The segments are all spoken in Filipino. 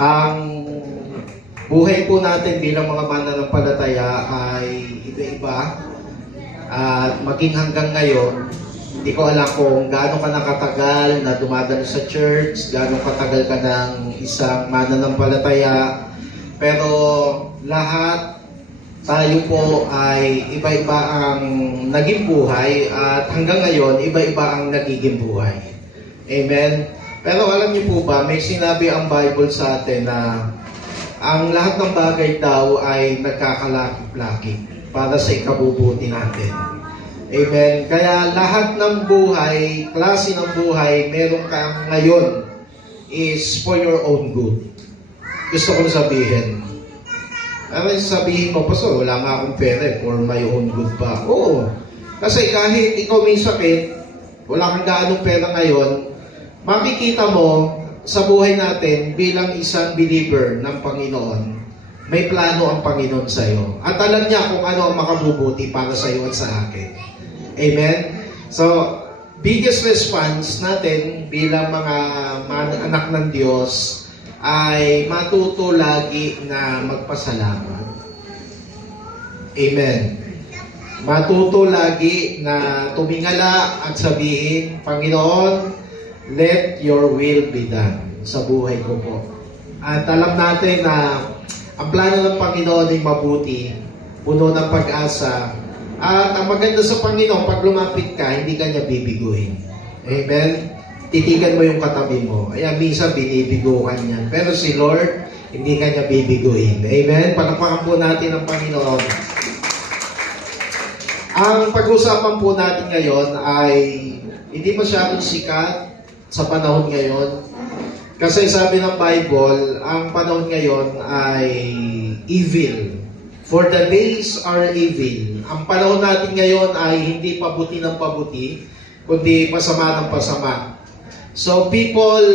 Ang buhay po natin bilang mga mananampalataya ay iba-iba. At maging hanggang ngayon, hindi ko alam kung gaano ka nakatagal na dumadalo sa church, gaano katagal ka ng isang mananampalataya. Pero lahat tayo po ay iba-iba ang naging buhay at hanggang ngayon, iba-iba ang nagiging buhay. Amen? Pero alam niyo po ba, may sinabi ang Bible sa atin na ang lahat ng bagay daw ay nagkakalakip-lakip para sa ikabubuti natin. Amen? Kaya lahat ng buhay, klase ng buhay, meron ka ngayon is for your own good. Gusto ko sabihin. Ano sabihin mo, Pastor, wala nga akong pera for my own good pa. Oo. Kasi kahit ikaw may sakit, wala kang gaanong pera ngayon, makikita mo sa buhay natin bilang isang believer ng Panginoon, may plano ang Panginoon sa iyo. At alam niya kung ano ang makabubuti para sa iyo at sa akin. Amen? So, biggest response natin bilang mga anak ng Diyos ay matuto lagi na magpasalamat. Amen. Matuto lagi na tumingala at sabihin, Panginoon, let your will be done sa buhay ko po. At alam natin na ang plano ng Panginoon ay mabuti, puno ng pag-asa. At ang maganda sa Panginoon, pag lumapit ka, hindi ka niya bibiguin. Amen? Titigan mo yung katabi mo. Ayan, minsan binibigo ka niya. Pero si Lord, hindi ka niya bibiguin. Amen? Palakpakan po natin ang Panginoon. Ang pag-usapan po natin ngayon ay hindi masyadong sikat sa panahon ngayon. Kasi sabi ng Bible, ang panahon ngayon ay evil. For the days are evil. Ang panahon natin ngayon ay hindi pabuti ng pabuti, kundi pasama ng pasama. So people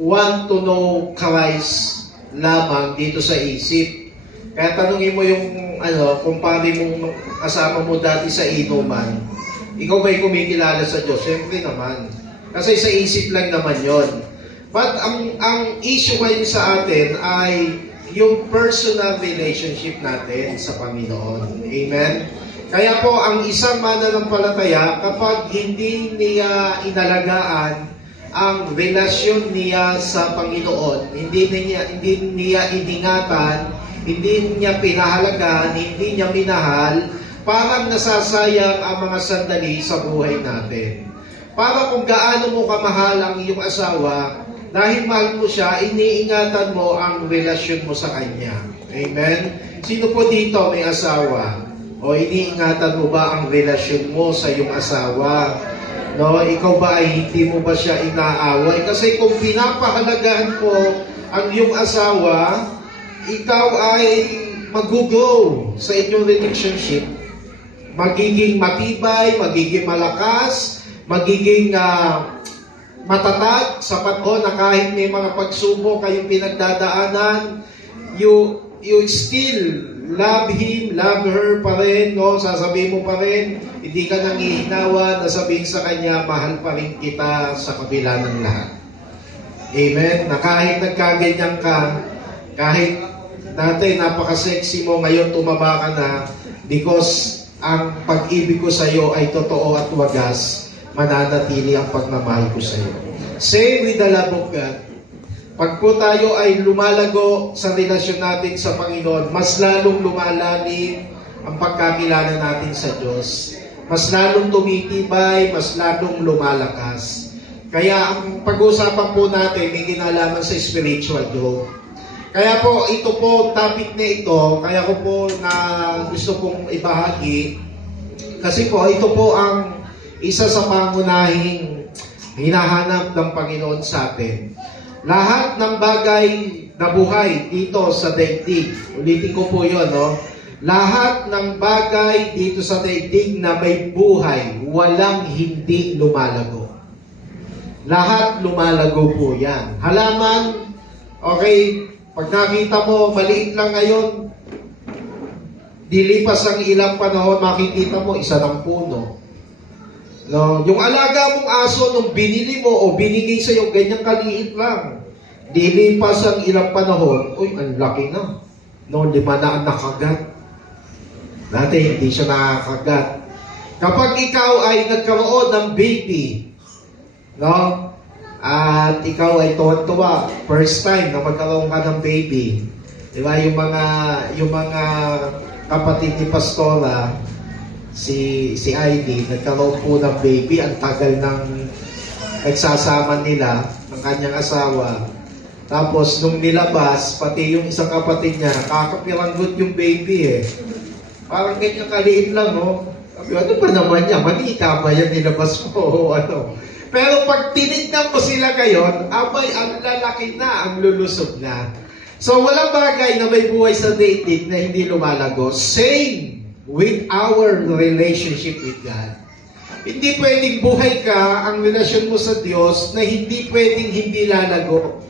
want to know Christ lamang dito sa isip. Kaya tanungin mo yung kumpare mong kasama mo dati sa inuman, ikaw ba'y kumikilala sa Diyos? Siyempre naman. Kasi sa isip lang naman yon. But ang issue ngayon sa atin ay yung personal relationship natin sa Panginoon. Amen? Kaya po, ang isang mananampalataya, kapag hindi niya inalagaan ang relasyon niya sa Panginoon, hindi niya iningatan, hindi niya pinahalagaan, hindi niya minahal, parang nasasayang ang mga sandali sa buhay natin. Para kung gaano mo kamahal ang iyong asawa, dahil mahal mo siya, iniingatan mo ang relasyon mo sa kanya. Amen? Sino po dito may asawa? O iniingatan mo ba ang relasyon mo sa iyong asawa? No, ikaw ba ay hindi mo ba siya inaaway? Kasi kung pinapahalagahan mo ang iyong asawa, ikaw ay mag-grow sa inyong relationship. Magiging matibay, magiging malakas, magiging matatag sa panahon na kahit may mga pagsubok kayong pinagdadaanan, you still love him, love her pa rin, no? Sasabihin mo pa rin, hindi ka nangihinawa, nasabihin sa kanya, mahal pa rin kita sa kabila ng lahat. Amen? Na kahit nagkaganyan ka, kahit dati napaka-sexy mo, ngayon tumaba ka na, because ang pag-ibig ko sa iyo ay totoo at wagas, mananatili ang pagmamahal ko sa iyo. Same with the love of God. Pag po tayo ay lumalago sa relasyon natin sa Panginoon, mas lalong lumalalim ang pagkakilala natin sa Diyos. Mas lalong tumitibay, mas lalong lumalakas. Kaya ang pag-uusapan po natin may kinalaman sa spiritual growth. Kaya po, ito po, topic na ito, kaya ko po na gusto kong ibahagi. Kasi po, ito po ang isa sa pangunahing hinahanap ng Panginoon sa atin. Lahat ng bagay na buhay dito sa daigdig, ulitin ko po yun, no? Lahat ng bagay dito sa daigdig na may buhay, walang hindi lumalago. Lahat lumalago po yan. Halaman, okay, pag nakita mo, maliit lang ngayon, dilipas ang ilang panahon, makikita mo, isa ng puno. No, yung alaga mong aso nung binili mo o binigay sa iyo, ganyan kaliit lang. Dilipas ang ilang panahon, uy, ang laki na. No, 5 na ang nakagat. Dati hindi siya nakakagat. Kapag ikaw ay nagkaroon ng baby, no? At ikaw ay tuwan-tuwa, first time na magkaroon ka ng baby. Di ba? Yung mga kapatid ni Pastora, si Ivy, nagkaroon po ng baby, ang tagal ng nagsasama nila, ng kanyang asawa. Tapos, nung nilabas, pati yung isang kapatid niya, kakapiranggot yung baby eh. Parang ganyan kaliit lang, oh. Sabi, ano ba naman niya? Manika ba yan nilabas mo? Ano? Pero pag tinignan mo sila ngayon, abay, ang lalaki na, ang lulusog na. So, walang bagay na may buhay sa dating na hindi lumalago. Same with our relationship with God. Hindi pwedeng buhay ka ang relasyon mo sa Diyos na hindi pwedeng hindi lalago.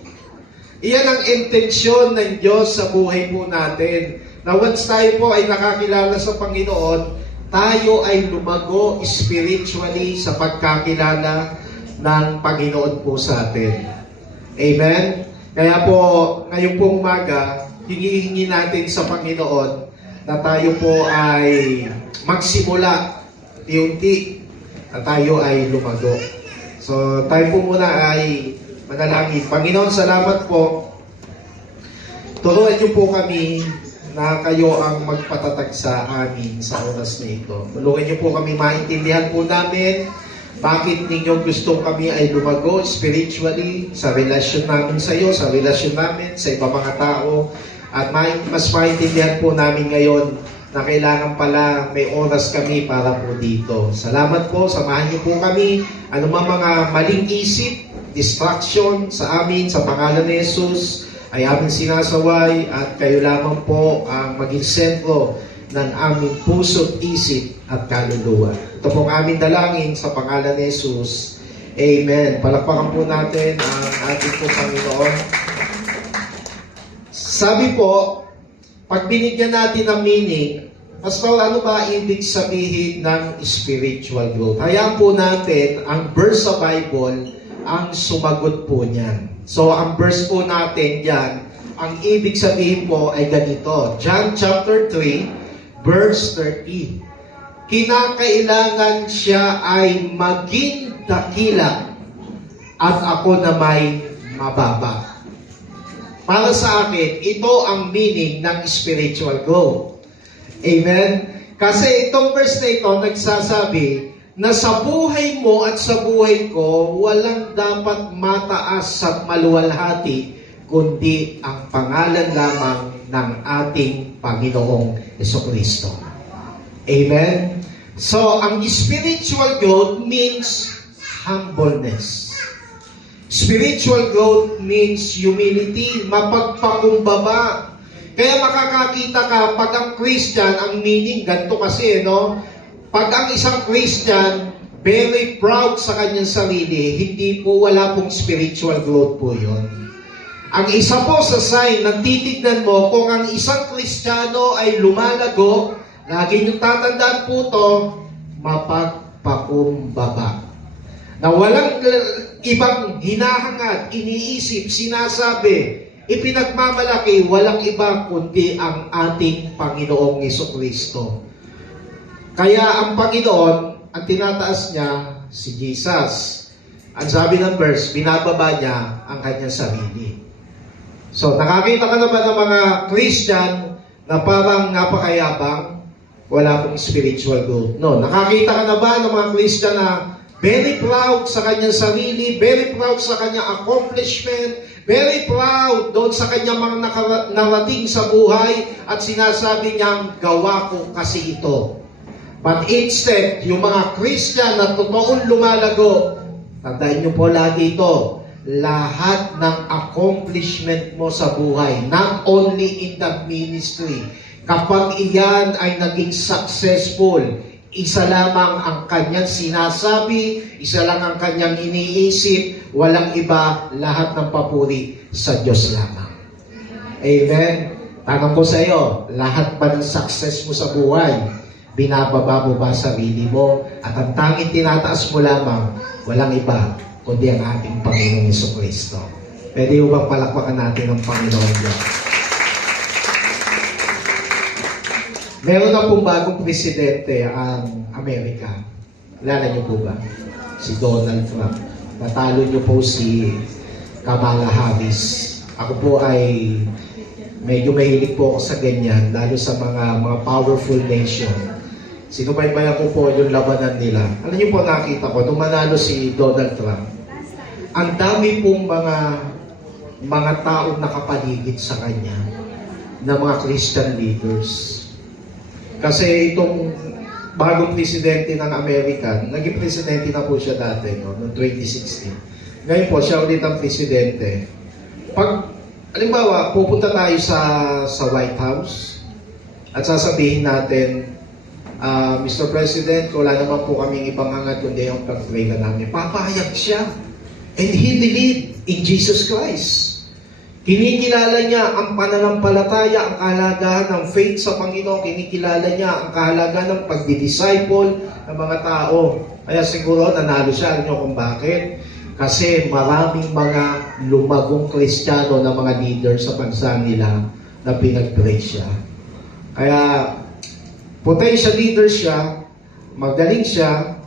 Iyan ang intensyon ng Diyos sa buhay po natin. Na once tayo po ay nakakilala sa Panginoon, tayo ay lumago spiritually sa pagkakilala ng Panginoon po sa atin. Amen? Kaya po, ngayong pong umaga, hinihingi natin sa Panginoon na tayo po ay magsimula unti na tayo ay lumago. So, tayo po muna ay manalangin. Panginoon, salamat po. Turuan niyo po kami na kayo ang magpatatag sa amin sa oras na ito. Tulungan niyo po kami maintindihan po namin bakit ninyo gustong kami ay lumago spiritually sa relasyon namin sa iyo, sa relasyon namin sa ibang mga tao. At mas maintindihan po namin ngayon na kailangan pala may oras kami para po dito. Salamat po, samahan niyo po kami. Anumang mga maling isip, distraction sa amin, sa pangalan ni Jesus, ay aming sinasaway at kayo lamang po ang maging sentro ng aming puso't isip at kaluluwa. Ito pong aming dalangin sa pangalan ni Jesus. Amen. Palakpakan po natin ang ating po Panginoon. Sabi po, pag binigyan natin ng meaning, Pastor, ano ba ibig sabihin ng spiritual growth? Hayaan po natin ang verse sa Bible ang sumagot po niyan. So, ang verse po natin yan, ang ibig sabihin po ay ganito. John chapter 3, verse 30. Kinakailangan siya ay maging dakila at ako na may mababa. Para sa akin, ito ang meaning ng spiritual growth. Amen? Kasi itong verse na ito nagsasabi na sa buhay mo at sa buhay ko, walang dapat mataas at maluwalhati, kundi ang pangalan lamang ng ating Panginoong Jesucristo. Amen? So, ang spiritual growth means humbleness. Spiritual growth means humility, mapagpakumbaba. Kaya makakakita ka, pag ang Christian, ang meaning, ganito kasi, no? Pag ang isang Christian, very proud sa kanyang sarili, hindi po wala pong spiritual growth po yun. Ang isa po sa sign na titignan mo kung ang isang Kristiyano ay lumalago, lagi niyong tatandaan po to, mapagpakumbaba. Na walang ibang hinahangad, iniisip, sinasabi, ipinagmamalaki, walang iba kundi ang ating Panginoong Jesucristo. Kaya ang Panginoon, ang tinataas niya, si Jesus. Ang sabi ng verse, binababa niya ang kanyang sarili. So, nakakita ka na ba ng mga Christian na parang napakayabang, wala pong spiritual growth? No. Nakakita ka na ba ng mga Christian na very proud sa kanyang sarili, very proud sa kanyang accomplishment, very proud doon sa kanyang mga narating sa buhay at sinasabi niyang, gawa ko kasi ito. But instead, yung mga Christian na totoong lumalago, tandaan niyo po lagi ito, lahat ng accomplishment mo sa buhay, not only in the ministry, kapag iyan ay naging successful, isa lamang ang kanyang sinasabi, isa lang ang kanyang iniisip, walang iba, lahat ng papuri sa Diyos lamang. Amen? Tanong ko sa iyo, lahat ba ng success mo sa buhay, binababa mo ba sarili mo? At ang tanging tinataas mo lamang, walang iba, kundi ang ating Panginoong Jesucristo. Pwede mo bang palakpakan natin ang Panginoon Diyos? Meron na pong bagong presidente ang Amerika. Kilala niyo po ba? Si Donald Trump. Natalo niyo po si Kamala Harris. Ako po ay medyo mahilig po ako sa ganyan, lalo sa mga powerful nation. Sinubaybayan ko po yung labanan nila. Alam niyo po, nakita ko, nung manalo si Donald Trump, ang dami pong mga taong nakapaligid sa kanya na mga Christian leaders. Kasi itong bagong presidente ng Amerika, naging presidente na po siya dati, no, noong 2016. Ngayon po, siya ulit ang presidente. Pag, halimbawa, pupunta tayo sa White House at sasabihin natin, Mr. President, wala naman po kaming ibang hangad kundi ang pag-pray na namin. Papahayag siya. And he believed in Jesus Christ. Kinikilala niya ang pananampalataya, ang kahalagahan ng faith sa Panginoon. Kinikilala niya ang kahalagahan ng pagdidisciple ng mga tao. Kaya siguro nanalo siya. Alam niyo kung bakit? Kasi maraming mga lumagong Kristiyano na mga leader sa bansa nila na pinag-pray siya. Kaya potential leader siya, magaling siya,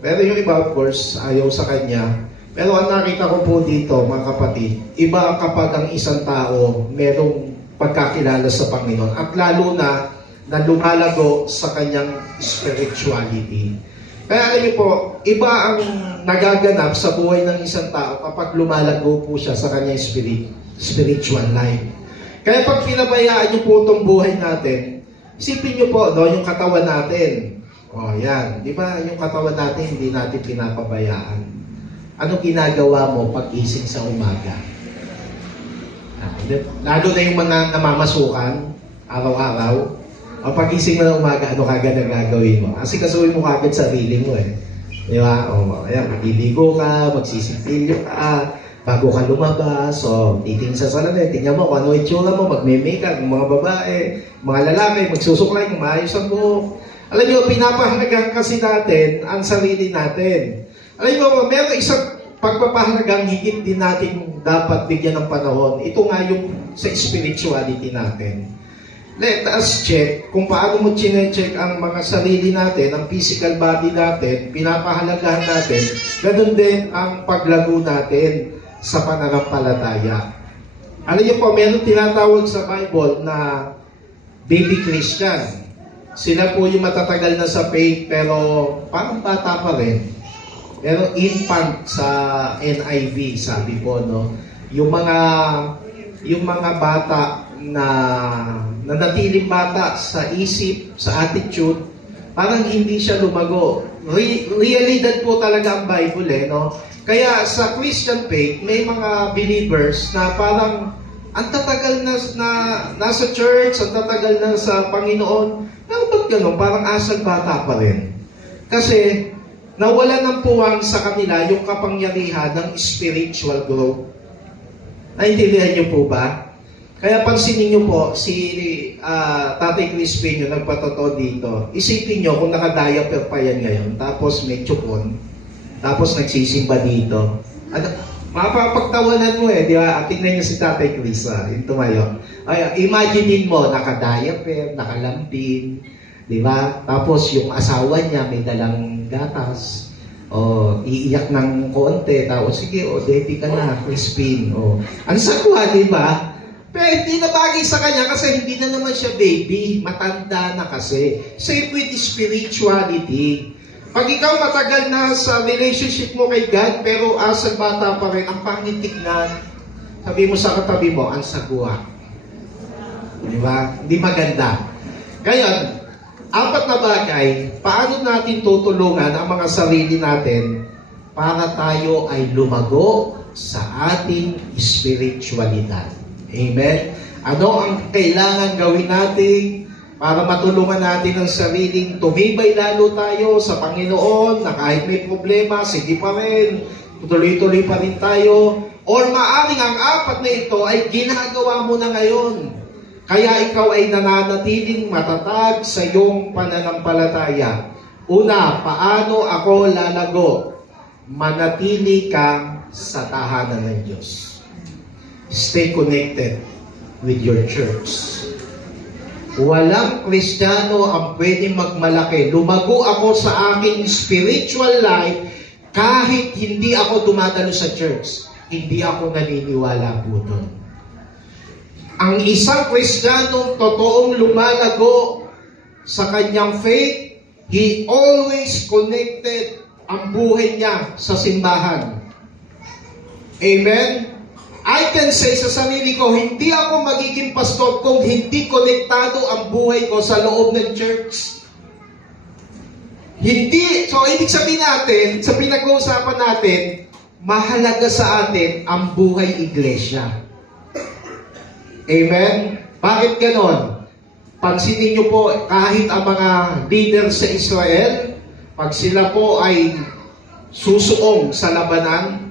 pero yung iba of course ayaw sa kanya. Pero ang nakita ko po dito, mga kapatid, iba kapag ang isang tao merong pagkakilala sa Panginoon at lalo na lumalago sa kanyang spirituality. Kaya alam niyo po, iba ang nagaganap sa buhay ng isang tao kapag lumalago po siya sa kanyang spiritual life. Kaya pag pinabayaan niyo po itong buhay natin, isipin niyo po, no, yung katawan natin. O, yan. Di ba, yung katawan natin, hindi natin pinapabayaan. Ano ginagawa mo pag-ising sa umaga? Lalo na yung mga namamasukan, araw-araw. O pag-ising mo ng umaga, ano kagad ang gagawin mo? Kasi kasuhin mo kagad sarili mo eh. Di ba? O, ayan, magliligo ka, magsisipilyo ka, bago ka lumabas, o titingin sa salamin, tingnan mo kung ano itsura mo, magme-makeup, mga babae, mga lalaki, magsusuklay, maayos ang buhok. Alam niyo, pinapahalagaan kasi natin ang sarili natin. Alam mo, meron isang pagpapahalagang higit din natin dapat bigyan ng panahon. Ito nga yung sa spirituality natin. Let us check kung paano mo chine-check ang mga sarili natin, ang physical body natin, pinapahalagahan natin. Ganun din ang paglago natin sa pananampalataya. Alam niyo po, meron tinatawag sa Bible na baby Christian. Sila po yung matatagal na sa faith pero parang bata pa rin. Pero infant sa NIV, sabi po, no? Yung mga bata na natiling bata sa isip, sa attitude, parang hindi siya lumago. Realidad po talaga ang Bible, eh, no? Kaya sa Christian faith, may mga believers na parang ang tatagal na nasa church, ang tatagal na sa Panginoon. Pero ba't ganun? Parang asal bata pa rin. Kasi nawala ng puwang sa kanila yung kapangyarihan ng spiritual growth. Naintindihan niyo po ba? Kaya pansinin niyo po, si Tatay Crispin yung nagpatotoo dito. Isipin niyo kung naka-diaper pa yan ngayon, tapos may chupon, tapos nagsisimba dito. Mapapagtawanan mo eh, di ba? Tingnan niyo si Tatay Chris, yung tumayo. Imaginein mo, naka-diaper, nakalampin, di ba? Tapos yung asawa niya may dalang gatas, o iiyak ng konti, tapos sige, baby ka na, Crispin, ang sakwa, di ba? Pero hindi na bagay sa kanya kasi hindi na naman siya baby, matanda na kasi. Same with spirituality. Pag ikaw matagal na sa relationship mo kay God, pero asal bata pa rin, ang pangit tignan, sabi mo sa katabi mo, ang sagwa. Di ba? Hindi maganda. Kaya, apat na bagay, paano natin tutulungan ang mga sarili natin para tayo ay lumago sa ating spiritualidad. Amen? Ano ang kailangan gawin natin para matulungan natin ang sariling tumibay lalo tayo sa Panginoon na kahit may problema, sige pa rin, tuloy-tuloy pa rin tayo, or maaring ang apat na ito ay ginagawa mo na ngayon. Kaya ikaw ay nananatiling matatag sa iyong pananampalataya. Una, paano ako lalago? Manatili ka sa tahanan ng Diyos. stay connected with your church. Walang Kristiyano ang pwedeng magmalaki. Lumago ako sa aking spiritual life kahit hindi ako dumadalo sa church. Hindi ako naniniwala po doon. Ang isang Kristiyanong totoong lumalago sa kanyang faith, he always connected ang buhay niya sa simbahan. Amen? I can say sa sarili ko, hindi ako magiging pastor kung hindi konektado ang buhay ko sa loob ng church. Hindi. So, ibig sabihin natin, sa pinag-uusapan natin, mahalaga sa atin ang buhay iglesia. Amen? Bakit ganon? Pansinin niyo po, kahit ang mga leader sa Israel, pag sila po ay susuong sa labanan,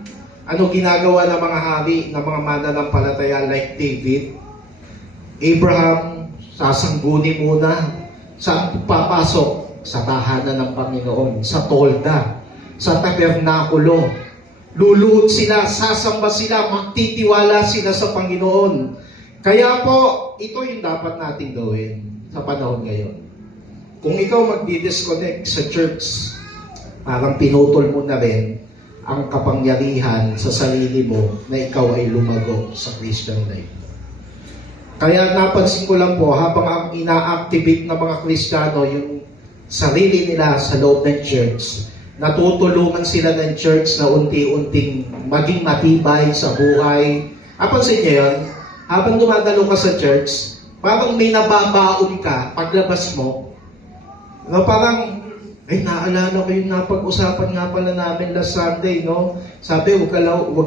ano ginagawa ng mga hari, ng mga mananampalataya like David? Abraham, sasangguni muna. Saan papasok? Sa tahanan ng Panginoon, sa tolda, sa tabernakulo. Luluhod sila, sasamba sila, magtitiwala sila sa Panginoon. Kaya po, ito yung dapat nating gawin sa panahon ngayon. Kung ikaw magdi-disconnect sa church, parang pinutol mo na rin ang kapangyarihan sa sarili mo na ikaw ay lumago sa Christian life. Kaya napansin ko lang po, habang ang ina-activate ng mga Kristiyano yung sarili nila sa loob ng church, natutulungan sila ng church na unti-unting maging matibay sa buhay. Napansin niyo yun? Habang dumadalo ka sa church, parang may nababaon ka paglabas mo. No, parang ay, naalala ko yung napag-usapan nga pala namin last Sunday, no? Sabi, huwag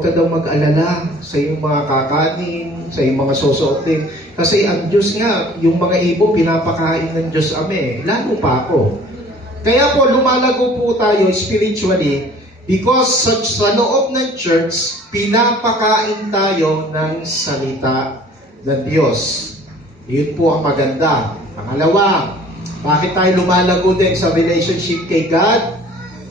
ka daw mag-alala sa iyong mga kakanin, sa iyong mga susuotin. Kasi ang Diyos nga, yung mga ibon, pinapakain ng Diyos ame. Lalo pa ako. Kaya po, lumalago po tayo spiritually because sa loob ng church, pinapakain tayo ng salita ng Diyos. Yun po ang maganda. Pangalawa, bakit tayo lumalago din sa relationship kay God?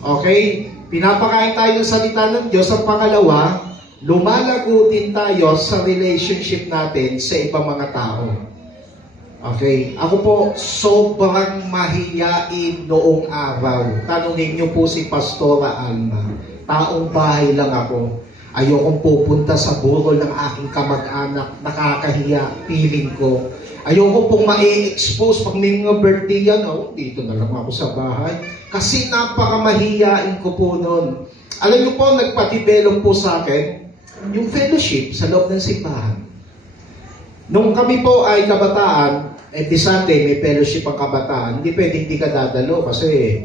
Okay? Pinapakain tayo ng salita ng Diyos. Ang pangalawa, lumalago din tayo sa relationship natin sa ibang mga tao. Okay? Ako po, sobrang mahiyain noong araw. Tanungin niyo po si Pastora Alma. Taong bahay lang ako. Ayokong pupunta sa burol ng aking kamag-anak. Nakakahiya. Feeling ko. Ayoko pong ma-expose pag may mga birthday yan. Oh, dito na lang ako sa bahay. Kasi napakamahiyain ko po noon. Alam niyo po, nagpa-develop po sa akin yung fellowship sa loob ng simbahan. Nung kami po ay kabataan, every Sunday may fellowship ang kabataan, hindi pwede hindi ka dadalo kasi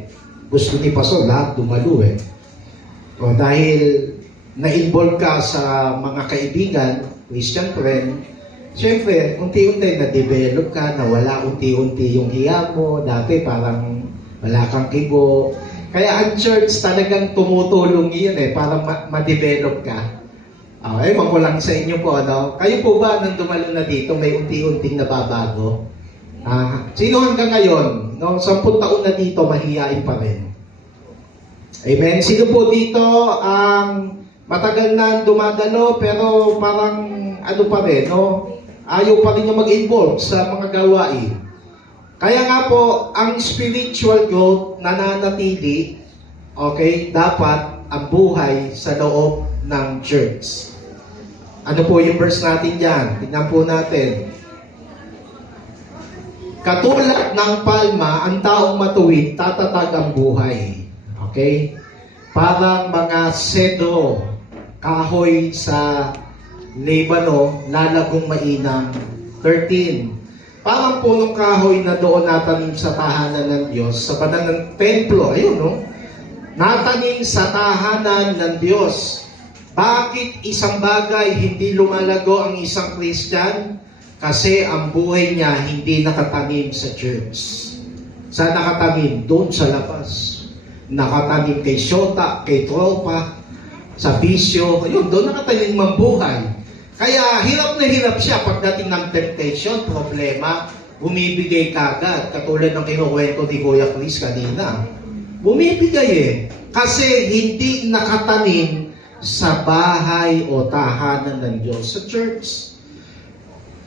gusto ni Pastor lahat dumalo eh. O, dahil na-involve ka sa mga kaibigan, Christian friend, siyempre, unti-unti na-develop ka, nawala unti-unti yung hiya mo, dati parang wala kang kibo. Kaya ang church talagang tumutulong yun eh, para ma-develop ka. Ewan ko lang sa inyo po, ano? Kayo po ba, nang dumalo na dito, may unti-unting nababago? Sino hanggang ngayon, no, 10 taon na dito, mahihain pa rin? Amen? Sino po dito ang matagal na dumadalo, pero parang ano pa rin, no? Ayaw pa rin niya mag-involve sa mga gawain. Kaya nga po, ang spiritual growth nananatili, okay, dapat ang buhay sa loob ng church. Ano po yung verse natin dyan? Tignan po natin. Katulad ng palma, ang taong matuwid, tatatag ang buhay. Okay? Parang mga sedro, kahoy sa Libano, lalagong mainang. 13. Parang punong kahoy na doon natanim sa tahanan ng Diyos, sa banal ng templo. Ayun, no? Natanim sa tahanan ng Diyos. Bakit isang bagay hindi lumalago ang isang Christian? Kasi ang buhay niya hindi nakatanim sa church. Saan nakatanim? Doon sa labas. Nakatanim kay syota, kay tropa, sa bisyo. Ayun, doon nakatanim ang buhay. Kaya hirap na hirap siya pagdating ng temptation, problema, bumibigay kagad. Katulad ng kinukwento ni Kuya Chris kanina. Bumibigay eh. Kasi hindi nakatanim sa bahay o tahanan ng Diyos, sa church.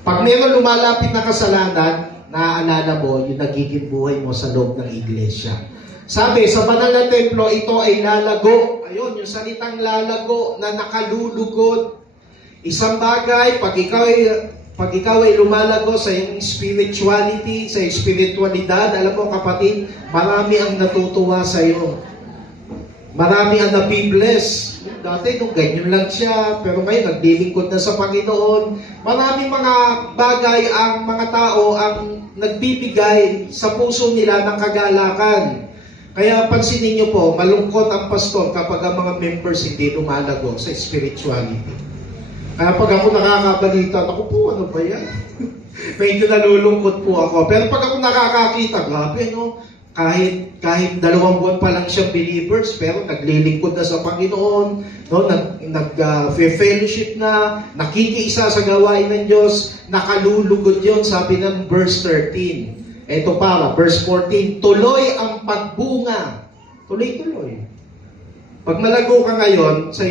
Pag mayroon lumalapit na kasalanan, naaalala mo yung nagiging buhay mo sa loob ng iglesia. Sabi, sa banal na templo, ito ay lalago. Ayun, yung salitang lalago na nakalulugod. Isang bagay, pag ikaw ay lumalago sa iyong spirituality, sa spiritualidad, alam mo kapatid, marami ang natutuwa sa iyo. Marami ang nabibless. Dati nung ganyan lang siya, pero ngayon naglilingkod na sa Panginoon. Maraming mga bagay ang mga tao ang nagbibigay sa puso nila ng kagalakan. Kaya pansinin niyo po, malungkot ang pastor kapag ang mga members hindi lumalago sa spirituality. Kaya pag ako nakakabalita, ako po, ano ba yan? Medyo nalulungkot po ako. Pero pag ako nakakakita, grabe, no? Kahit 2 buwan pa lang siyang believers, pero naglilingkod na sa Panginoon, no? Nag-fellowship na, nakikiisa sa gawain ng Diyos, nakalulugod yon, sabi ng verse 13. Ito para, verse 14, tuloy ang pagbunga. Tuloy-tuloy. Pag malago ka ngayon sa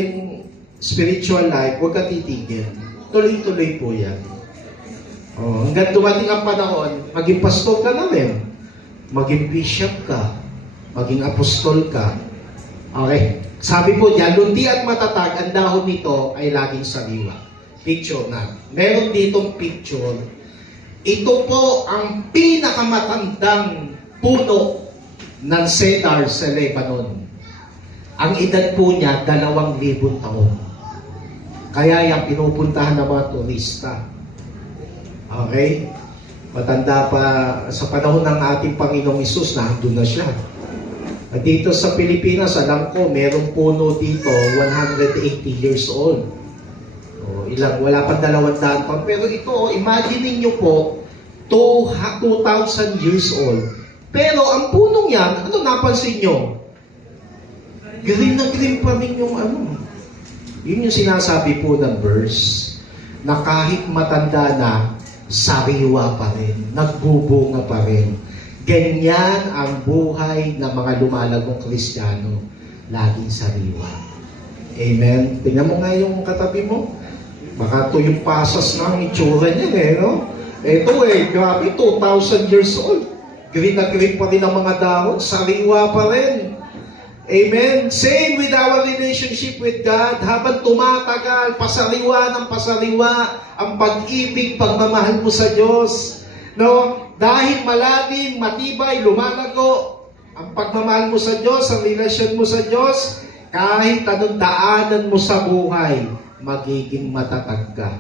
spiritual life, huwag ka titigil. Tuloy-tuloy po yan. Hanggang dumating ang panahon, maging pastor ka na rin. Maging bishop ka. Maging apostol ka. Okay. Sabi po diyan, lundi at matatag, ang dahon nito ay laging sariwa. Picture na. Meron ditong picture. Ito po ang pinakamatandang puno ng cedar sa Lebanon. Ang edad po niya, 2,000 taon. Kaya yung pinupuntahan ng mga turista. Okay? Matanda pa sa panahon ng ating Panginoong Hesus, nandun na siya. At dito sa Pilipinas, alam ko, merong puno dito, 180 years old. Wala pang 200 pa. Pero ito, imagine niyo po, 2,000 years old. Pero ang punong yan, ano napansin nyo? Green na green pa rin yung ano. Yun yung sinasabi po ng verse, na kahit matanda na, sariwa pa rin, nagbubunga pa rin. Ganyan ang buhay ng mga lumalagong Kristiyano, laging sariwa. Amen? Tingnan mo nga yung katabi mo. Baka to yung pasas na ang itsura niya, no? Ito grabe, 2,000 years old. Green na green pa rin ang mga dahon, sariwa pa rin. Amen? Same with our relationship with God. Habang tumatagal, pasaliwa ng pasaliwa ang pag-ibig, pagmamahal mo sa Diyos. No? Dahil malalim, matibay, lumalago ang pagmamahal mo sa Diyos, ang relasyon mo sa Diyos, kahit anong daanan mo sa buhay, magiging matatag ka.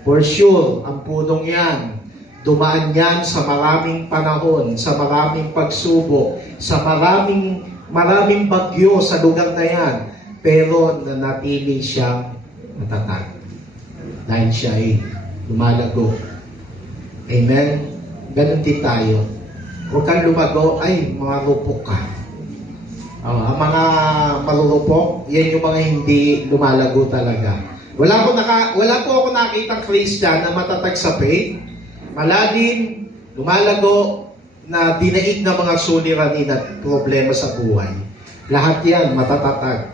For sure, ang punong yan, dumaan yan sa maraming panahon, sa maraming pagsubok, sa maraming bagyo sa lugar na yan, pero nanatili siyang matatag. Dahil siya ay lumalago. Amen? Ganun din tayo. Huwag kang lumago, ay, mga rupok ka. Ang mga marurupok, yan yung mga hindi lumalago talaga. Wala po ako nakitang Christian na matatag sa faith, malalim, lumalago, na dinaig na mga suliranin at problema sa buhay. Lahat yan, matatatag.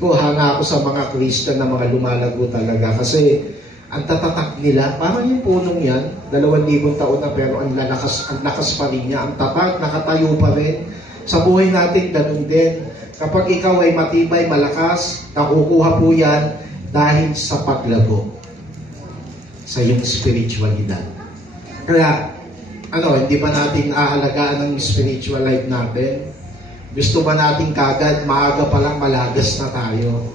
Hanga ako sa mga Christian na mga lumalago talaga kasi ang tatatag nila, parang yung punong yan, 2,000 taon na pero ang lakas pa rin niya, ang tatag, nakatayo pa rin. Sa buhay natin, ganun din. Kapag ikaw ay matibay, malakas, nakukuha po yan dahil sa paglago sa iyong spiritualidad. Kaya, hindi ba natin aalagaan ang spiritual life natin? Gusto ba natin kagad, maaga pa lang malagas na tayo?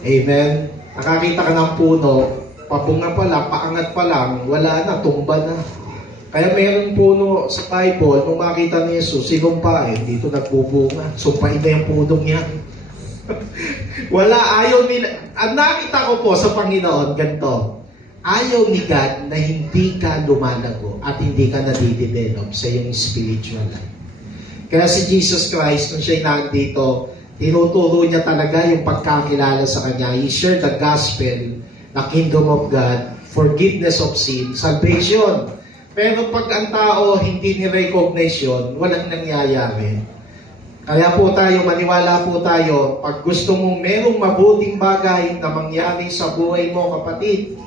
Amen? Nakakita ka ng puno, pabunga pa lang, paangat pa lang, wala na, tumba na. Kaya mayroong puno sa Bible, nung makita ni Jesus, sinumpain, dito nagbubunga. Sumpain na yung punong yan. Wala, ayaw nila. Ang nakita ko po sa Panginoon, ganito. Ayaw ni God na hindi ka lumalago at hindi ka nadidevelop sa iyong spiritual life. Kaya si Jesus Christ, nung siya'y nandito, tinuturo niya talaga yung pagkakilala sa Kanya. He shared the gospel, the kingdom of God, forgiveness of sin, salvation. Pero pag ang tao hindi ni-recognize yun, walang nangyayari. Kaya po tayo, maniwala po tayo, pag gusto mong merong mabuting bagay na mangyari sa buhay mo, kapatid,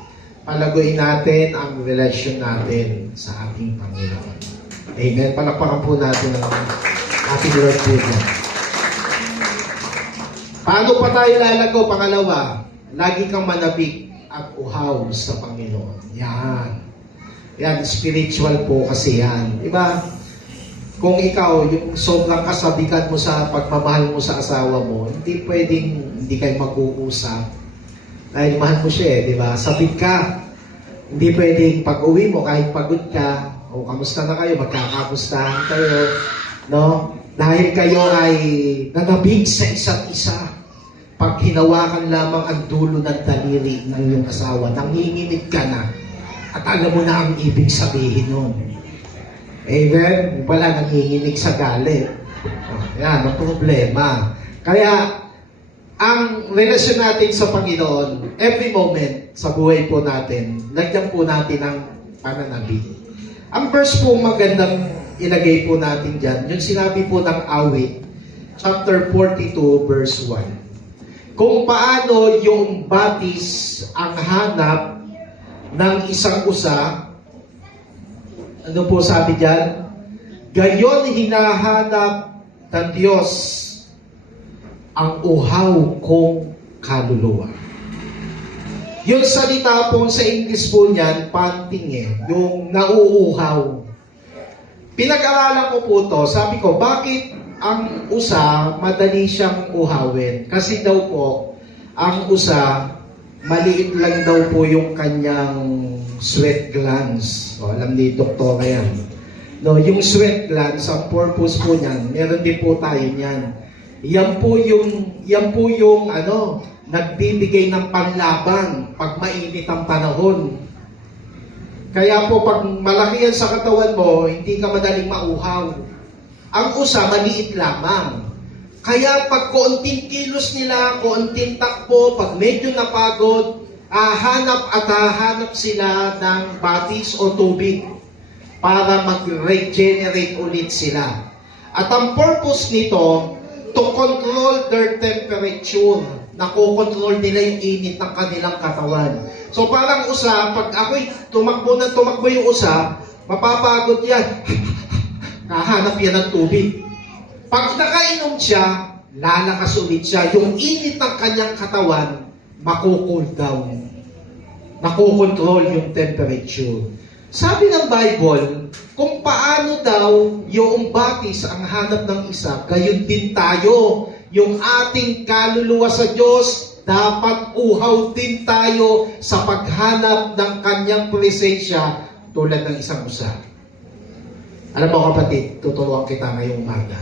palaguin natin ang relasyon natin sa ating Panginoon. Amen. Palakpakan po natin ang ating Lord po dyan. Paano pa tayo lalago? Pangalawa, lagi kang manabik at uhaw sa Panginoon. Yan. Yan, spiritual po kasi yan. Diba? Kung ikaw, yung sobrang kasabikan mo sa pagmamahal mo sa asawa mo, hindi pwedeng hindi kayo mag-uusap. Dahil mahal mo siya eh, di ba? Sabik ka. Hindi pwedeng pag-uwi mo, kahit pagod ka, o kamusta na kayo, magkakamustahan kayo, no? Dahil kayo ay nanabig sa isa't isa. Pag hinawakan lamang ang dulo ng daliri ng iyong asawa, nanginginig ka na. At alam mo na ang ibig sabihin nun. Amen? Wala nanginginig sa galit. Yan, ang problema. Kaya, ang relasyon natin sa Panginoon, every moment sa buhay po natin, lagyan po natin ang pananabik. Ang verse po magandang ilagay po natin dyan, yung sinabi po ng awit, chapter 42, verse 1. Kung paano yung batis ang hanap ng isang usa, ano po sabi dyan? Gayon hinahanap ng Diyos ang uhaw kong kaluluwa. Yung salita po sa English po niyan, panting eh, yung nauuhaw. Pinag-aralan ko po to, sabi ko, bakit ang usa madali siyang uhawin? Kasi daw po, ang usa, maliit lang daw po yung kanyang sweat glands. O, alam ni doktora yan. No, yung sweat glands, ang purpose po niyan, meron din po tayo niyan. Yan po yung nagbibigay ng panlaban pag mainit ang panahon. Kaya po pag malaki yan sa katawan mo, hindi ka madaling mauhaw. Ang usa, maliit lamang. Kaya pag konting kilos nila, konting takbo, pag medyo napagod, hahanap sila ng batis o tubig para mag-regenerate ulit sila. At ang purpose nito, to control their temperature. Nakokontrol nila yung init ng kanilang katawan. So parang usa, pag ako'y tumakbo yung usa, mapapagod yan. Hahanap yan ng tubig. Pag nakainom siya, lalakas ulit siya. Yung init ng kanyang katawan, mako-cool down. Nakokontrol yung temperature. Sabi ng Bible, kung paano daw yung batis ang hanap ng isa, gayon din tayo. Yung ating kaluluwa sa Diyos, dapat uhaw din tayo sa paghanap ng kanyang presensya tulad ng isang usa. Alam mo kapatid, tuturuan kita ngayong umaga.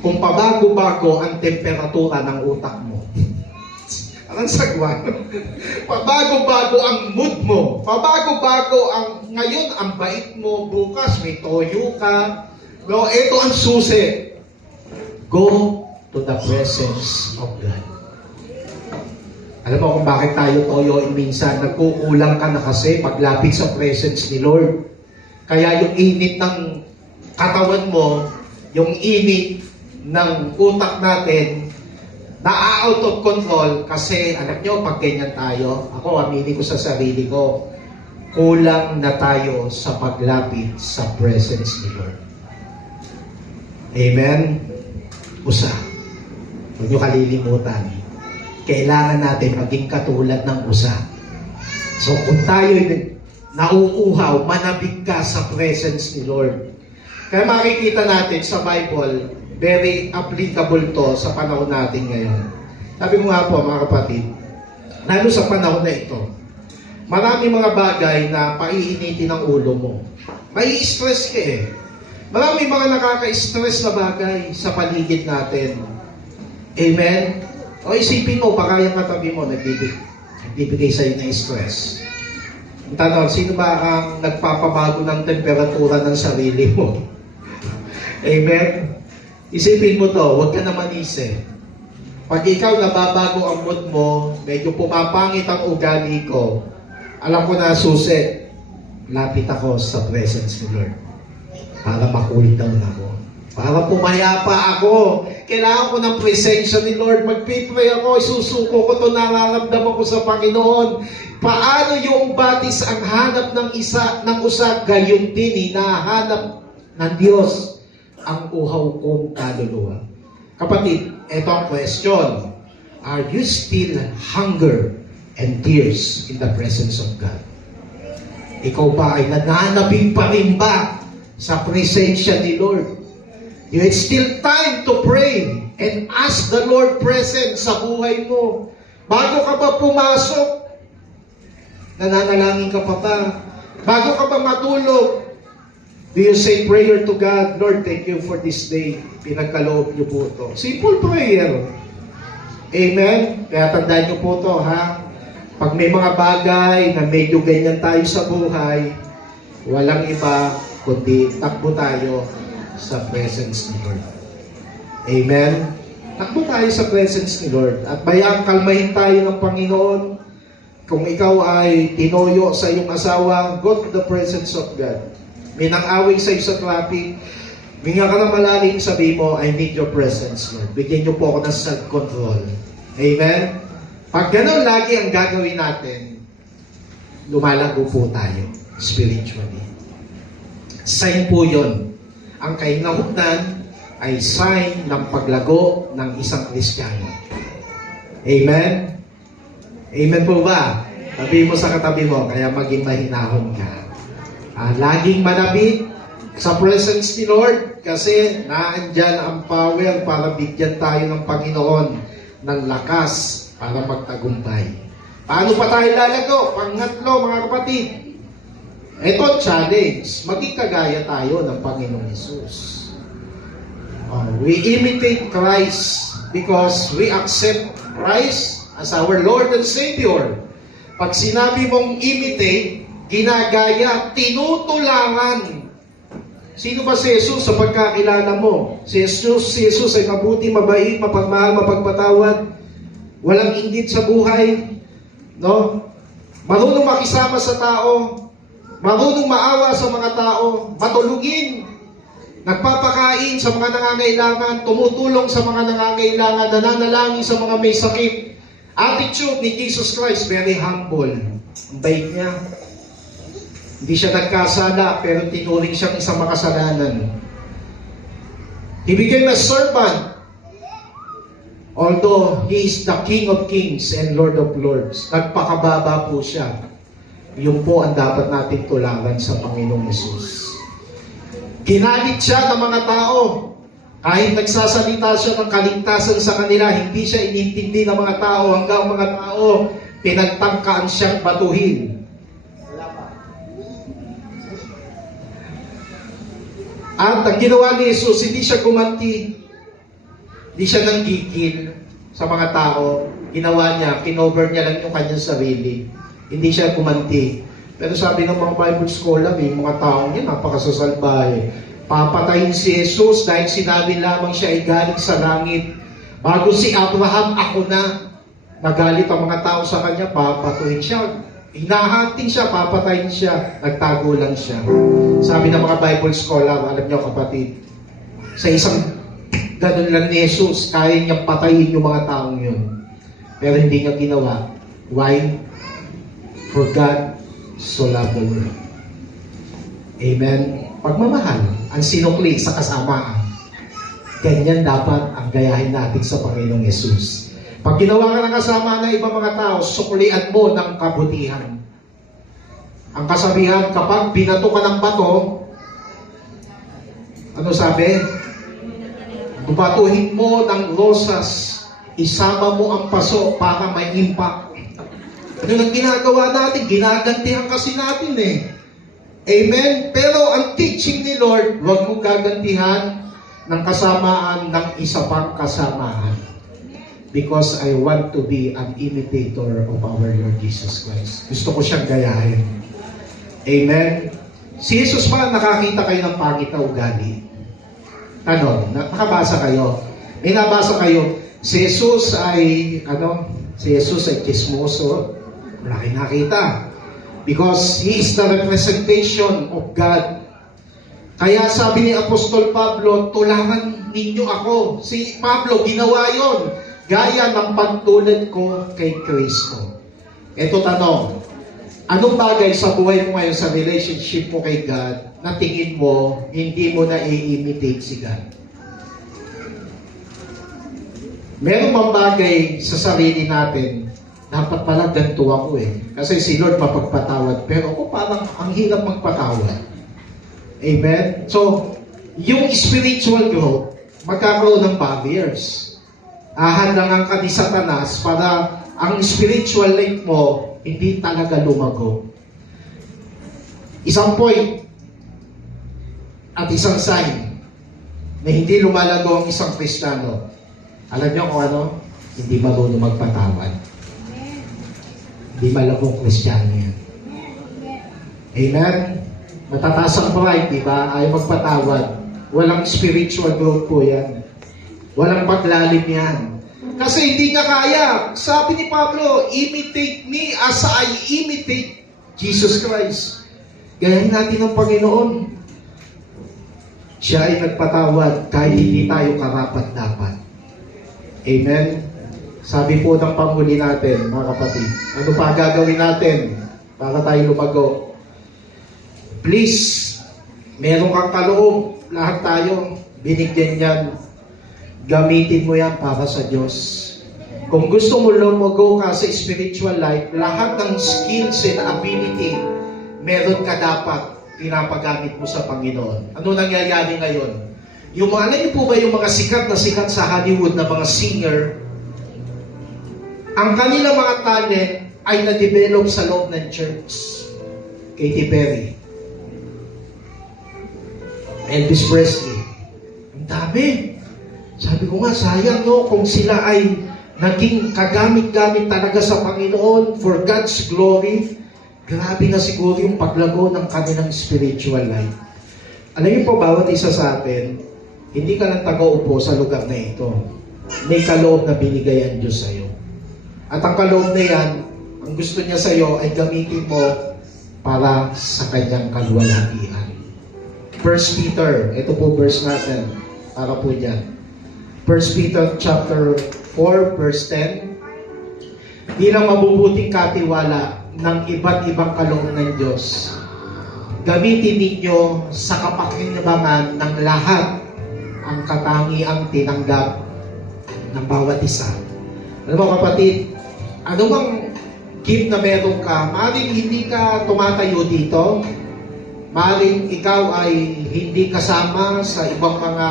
Kung pabago-bago ang temperatura ng utak mo, ang sagwa, pabago-bago ang mood mo, pabago-bago ang ngayon, ang bait mo, bukas may toyo ka, no, ito ang susi. Go to the presence of God. Alam mo kung bakit tayo toyoin minsan, nagkukulang ka na kasi paglapit sa presence ni Lord. Kaya yung init ng katawan mo, yung init ng utak natin, na-out of control kasi, alam nyo, pag ganyan tayo, ako, aminin ko sa sarili ko, kulang na tayo sa paglapit sa presence ni Lord. Amen? Usa. Huwag nyo kalilimutan. Kailangan natin maging katulad ng usa. So, kung tayo nauuhaw, manabig ka sa presence ni Lord. Kaya makikita natin sa Bible, very applicable to sa panahon natin ngayon. Sabi mo nga po, mga kapatid, lalo sa panahon na ito, marami mga bagay na paiinitin ang ulo mo. May stress ka eh. Marami mga nakaka-stress na bagay sa paligid natin. Amen? O isipin mo, baka yung katabi mo, nagbibigay sa'yo ng stress. Tanong, sino ba ang nagpapabago ng temperatura ng sarili mo? Amen? Isipin mo to, huwag ka naman isip. Pag ikaw nababago ang mood mo, medyo pumapangit ang ugali ko, alam ko na susi, lapit ako sa presence ni Lord para ma-cool down ako. Para pumayapa ako. Kailangan ko ng presensya ni Lord. Magpipray ako, isusuko ko ito, nararamdaman ko sa Panginoon. Paano yung batis ang hanap ng usa, gayon din hinahanap ng Diyos ang uhaw kong kaluluwa. Kapatid, ito ang question. Are you still hunger and thirst in the presence of God? Ikaw ba ay nananabing pa rin ba sa presensya ni Lord? It's still time to pray and ask the Lord presence sa buhay mo. Bago ka ba pumasok, nananalangin ka pa ba? Bago ka ba matulog, do you say prayer to God, Lord, thank you for this day. Pinagkaloob niyo po ito. Simple prayer. Amen? Kaya tandaan niyo po ito, ha? Pag may mga bagay na medyo ganyan tayo sa buhay, walang iba, kundi takbo tayo sa presence ni Lord. Amen? Takbo tayo sa presence ni Lord. At bayang kalmahin tayo ng Panginoon. Kung ikaw ay tinoyo sa iyong asawa, go to the presence of God. May nang-away sa iyo sa traffic, hinga ka na malalim, sabi mo, I need your presence, Lord. Bigyan niyo po ako ng self-control. Amen? Pag gano'n lagi ang gagawin natin, lumalago po tayo spiritually. Sign po yun. Ang kainahunan ay sign ng paglago ng isang Kristiyano. Amen? Amen po ba? Sabi mo sa katabi mo, kaya maging mahinahon ka. Laging manabit sa presence ni Lord kasi naandyan ang power para bigyan tayo ng Panginoon ng lakas para magtagumpay. Paano pa tayo lalago? Pangatlo, mga kapatid. Ito, challenge. Maging kagaya tayo ng Panginoong Hesus. We imitate Christ because we accept Christ as our Lord and Savior. Pag sinabi mong imitate, ginagaya, tinutulangan. Sino ba si Jesus sa pagkakilala mo? Si Jesus ay mabuti, mabait, mapagmahal, mapagpatawad, walang inggit sa buhay, no? Marunong makisama sa tao, marunong maawa sa mga tao, matulugin, nagpapakain sa mga nangangailangan, tumutulong sa mga nangangailangan, nananalangin sa mga may sakit. Attitude ni Jesus Christ, very humble. Ang bait niya. Hindi siya nagkasala, pero tinuring siyang isang makasalanan. He became a servant, although He is the King of Kings and Lord of Lords. Nagpakababa po siya. Yun po ang dapat natin tularan sa Panginoong Hesus. Ginalit siya ng mga tao. Kahit nagsasalita siya ng kaligtasan sa kanila, hindi siya inintindi ng mga tao hanggang mga tao pinagtangkaan siyang batuhin. At ang ginawa ni Jesus, hindi siya gumanti. Hindi siya nanggigil sa mga tao. Ginawa niya, kinover niya lang yung kanyang sarili. Hindi siya gumanti. Pero sabi ng mga Bible scholar, may mga taong yan, napakasasalbahe. Papatayin si Jesus dahil sinabi lamang siya ay galing sa langit. Bago si Abraham, ako na. Nagalit ang mga tao sa kanya, papatuhin siya. Hinahanting siya, papatayin siya. Nagtago lang siya. Sabi ng mga Bible scholar, alam niyo kapatid, sa isang ganun lang ni Jesus, kaya niyang patayin yung mga taong yun. Pero hindi niya ginawa. Why? For God so loved the world. Amen? Pagmamahal, ang sinukli sa kasamaan. Ganyan dapat ang gayahin natin sa Panginoong Hesus. Pag ginawa ka ng kasama ng ibang mga tao, suklian mo ng kabutihan. Ang kasabihan, kapag binato ka ng bato, ano sabi? Batuhin mo ng rosas, isama mo ang paso para may impact. Ano nang ginagawa natin? Ginagantihan kasi natin eh. Amen? Pero ang teaching ni Lord, huwag mong gagantihan ng kasamaan ng isa pang kasamaan. Because I want to be an imitator of our Lord Jesus Christ. Gusto ko siyang gayahin. Amen? Si Jesus pa, nakakita kayo ng pangit na ugali. Tanong, nakabasa kayo? May nabasa kayo, si Jesus ay chismoso. Wala kayo nakita. Because He is the representation of God. Kaya sabi ni Apostol Pablo, tularan ninyo ako. Si Pablo, ginawa yon, gaya ng pagtulad ko kay Kristo. Ito tanong, anong bagay sa buhay mo ngayon sa relationship mo kay God na tingin mo, hindi mo na i-imitate si God? Meron bang bagay sa sarili natin, dapat pala ganito ako eh. Kasi si Lord mapagpatawad, pero ako parang ang hirap magpatawad. Amen? So, yung spiritual growth, magkakaroon ng barriers. Hahalangan ka ni Satanas para ang spiritual life mo hindi talaga lumago. Isang point at isang sign na hindi lumalago ang isang Kristiyano. Alam niyo kung ano? Hindi marunong magpatawad. Hindi malabong Kristiyano yan. Amen? Matataas ang pride, di ba? Ayaw magpatawad. Walang spiritual growth po yan. Walang paglalim yan. Kasi hindi niya kaya. Sabi ni Pablo, imitate me as I imitate Jesus Christ. Gayahin natin ang Panginoon. Siya ay nagpatawad kahit hindi tayo karapat-dapat. Amen? Sabi po ng Panghuli natin, mga kapatid, ano pa gagawin natin para tayo lumago? Please, meron kang kaloob, lahat tayo, binigyan yan. Gamitin mo yan para sa Diyos. Kung gusto mo lumago ka sa spiritual life, lahat ng skills and ability, meron ka dapat pinapagamit mo sa Panginoon. Ano nangyayari ngayon? Yung mga, alam niyo po ba yung mga sikat na sikat sa Hollywood na mga singer, ang kanilang mga talent ay na-develop sa loob ng church. Katy Perry, Elvis Presley, ang dami. Sabi ko nga, sayang no, kung sila ay naging kagamit-gamit talaga sa Panginoon for God's glory, grabe na siguro yung paglago ng kanilang spiritual life. Alam niyo po, bawat isa sa atin, hindi ka lang taga-upo sa lugar na ito. May kaloob na binigay ang Diyos sa'yo. At ang kaloob na yan, ang gusto niya sa'yo ay gamitin mo para sa kanyang kaluwalhatian. 1 Peter, ito po verse natin, para po dyan. 1 Peter chapter 4, verse 10, bilang mabubuting katiwala ng iba't ibang kaloob ng Diyos, gamitin ninyo sa kapakinabangan ng lahat ang katangiang tinanggap ng bawat isa. Alam mo kapatid, ano bang gift na meron ka, maaaring hindi ka tumatayo dito, maaaring ikaw ay hindi kasama sa ibang mga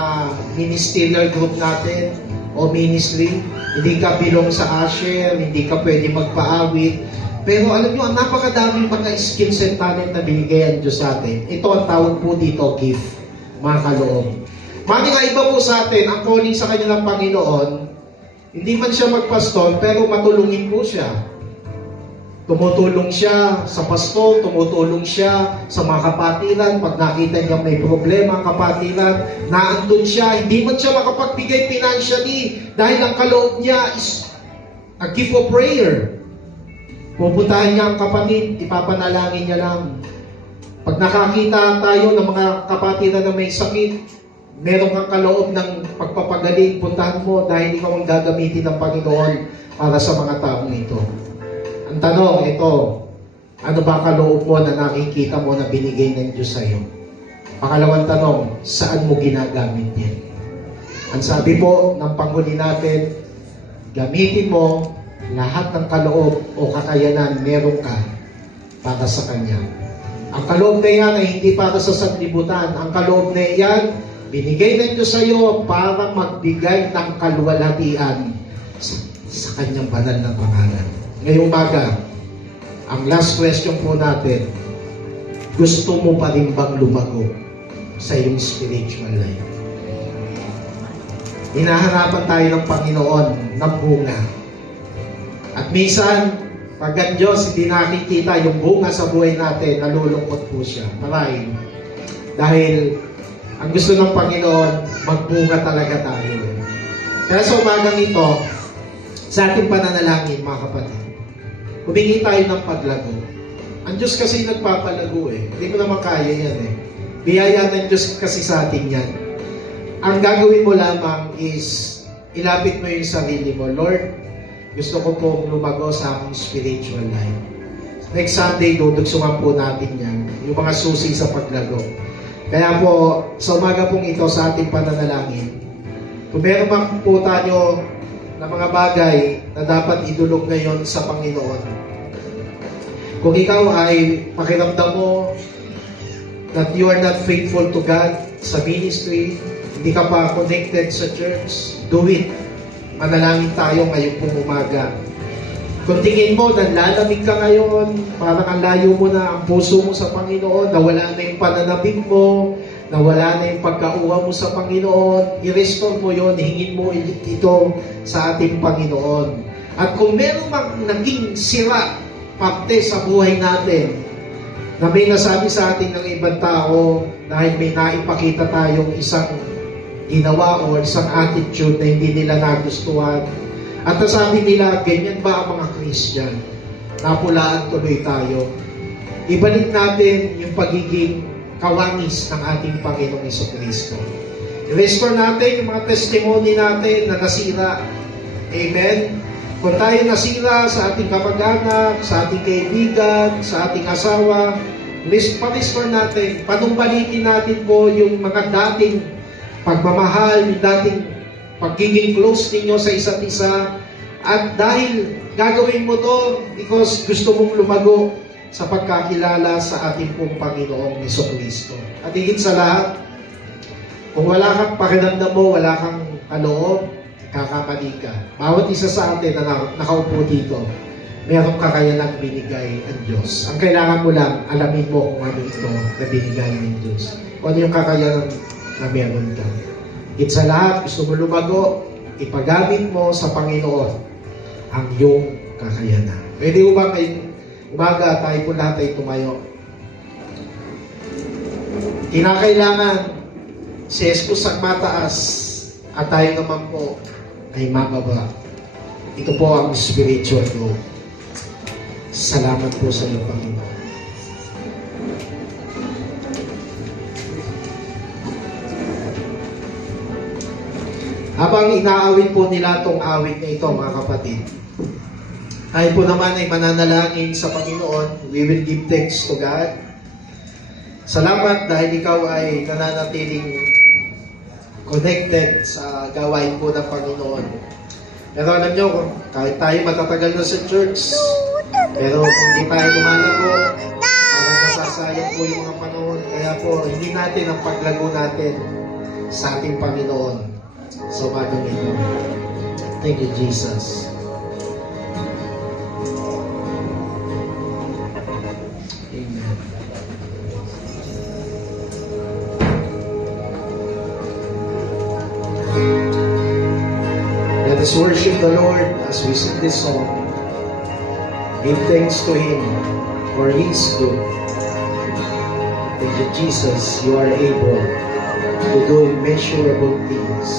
ministerial group natin o ministry, hindi ka bilong sa usher, hindi ka pwede magpaawit, pero alam nyo, ang napakadaming mga skills and talent na binigay ang Diyos sa atin. Ito ang tawag po dito, gift, mga kaloob. Maaaring nga iba po sa atin, ang calling sa kanya ng Panginoon, hindi man siya magpastor, pero matulungin po siya. Tumutulong siya sa pastor, tumutulong siya sa mga kapatiran. Pag nakita niya may problema ang kapatiran, naandun siya. Hindi man siya makapagbigay financially dahil ang kaloob niya is a gift of prayer. Pupuntahan niya ang kapatid, ipapanalangin niya lang. Pag nakakita tayo ng mga kapatiran na may sakit, meron kang kaloob ng pagpapagaling, puntahan mo dahil ikaw ang gagamitin ng Panginoon para sa mga taong ito. Ang tanong, ito, ano ba kaloob mo na nakikita mo na binigay ng Diyos sa iyo? Pangalawang tanong, saan mo ginagamit yan? Ang sabi po ng Panghuli natin, gamitin mo lahat ng kaloob o kakayanan meron ka para sa Kanya. Ang kaloob na yan ay hindi para sa sanlibutan. Ang kaloob na yan, binigay ng Diyos sa iyo para magbigay ng kaluwalhatian sa Kanyang banal na pangalan. Ngayong umaga, ang last question po natin, gusto mo pa rin bang lumago sa iyong spiritual life? Hinahanapan tayo ng Panginoon ng bunga. At minsan, pag ang Diyos hindi nakikita yung bunga sa buhay natin, nalulungkot po siya. Marahil. Dahil ang gusto ng Panginoon, magbunga talaga tayo. Kaya sa umagang ito, sa ating pananalangin, mga kapatid, humingi tayo ng paglago. Ang Diyos kasi nagpapalago eh. Hindi mo naman kaya yan eh. Biyaya ng Diyos kasi sa atin yan. Ang gagawin mo lamang is, ilapit mo yung sarili mo. Lord, gusto ko pong lumago sa aking spiritual life. Next Sunday, dudugsungan po natin yan. Yung mga susi sa paglago. Kaya po, sa umaga pong ito sa ating pananalangin, kung meron man po tayo na mga bagay na dapat idulog ngayon sa Panginoon. Kung ikaw ay pakiramdam mo that you are not faithful to God sa ministry, hindi ka pa connected sa church, do it. Manalangin tayo ngayon pong umaga. Kung tingin mo, nanlalamig ka ngayon, parang ang layo mo na ang puso mo sa Panginoon, nawala na yung pananabig mo, nawala na yung pagkauha mo sa Panginoon, i-restore mo yon, hingin mo ito sa ating Panginoon. At kung meron mang naging sira, parte sa buhay natin, na may nasabi sa atin ng ibang tao dahil may naipakita tayong isang ginawa o isang attitude na hindi nila nagustuhan. At nasabi nila, ganyan ba ang mga Christian? Napulaan tuloy tayo. Ibalik natin yung pagiging kawangis ng ating Panginoong Jesucristo. I-restore natin yung mga testimony natin na nasira. Amen? Kung tayo nasira sa ating kamag-anak, sa ating kaibigan, sa ating asawa, pa-restore natin. Panumbalikin natin po yung mga dating pagmamahal, yung dating pagiging close ninyo sa isa't isa. At dahil gagawin mo to because gusto mong lumago sa pagkakilala sa ating pong Panginoong Jesucristo. At higit sa lahat, kung wala kang pakiramdam mo, wala kang kaloob, kakamali ka. Bawat isa sa atin na nakaupo dito, mayroong kakayanang binigay ang Diyos. Ang kailangan mo lang, alamin mo kung ano ito na binigay ng Diyos. Kung ano yung kakayanan na meron ka. Higit sa lahat, gusto mo lumago, ipagamit mo sa Panginoon ang iyong kakayanan. Pwede mo ba ngayong umaga tayo po lahat ay tumayo? Kinakailangan si Jesus ang mataas at tayo naman po ay mababa. Ito po ang spiritual growth. Salamat po sa iyo, Panginoon. Habang inaawit po nila itong awit na ito, mga kapatid, tayo po naman ay mananalangin sa Panginoon. We will give thanks to God. Salamat dahil ikaw ay nananatiling connected sa gawain po ng Panginoon. Pero alam nyo, kahit tayo matatagal na sa church, pero kung hindi tayo lumalago, parang nasasayang po yung mga panahon. Kaya po, hindi natin ang paglago natin sa ating Panginoon sa umagang ito. Thank you, Jesus. Amen. Let us worship the Lord as we sing this song. Give thanks to Him, for He is good. Thank you, Jesus. You are able to do immeasurable things.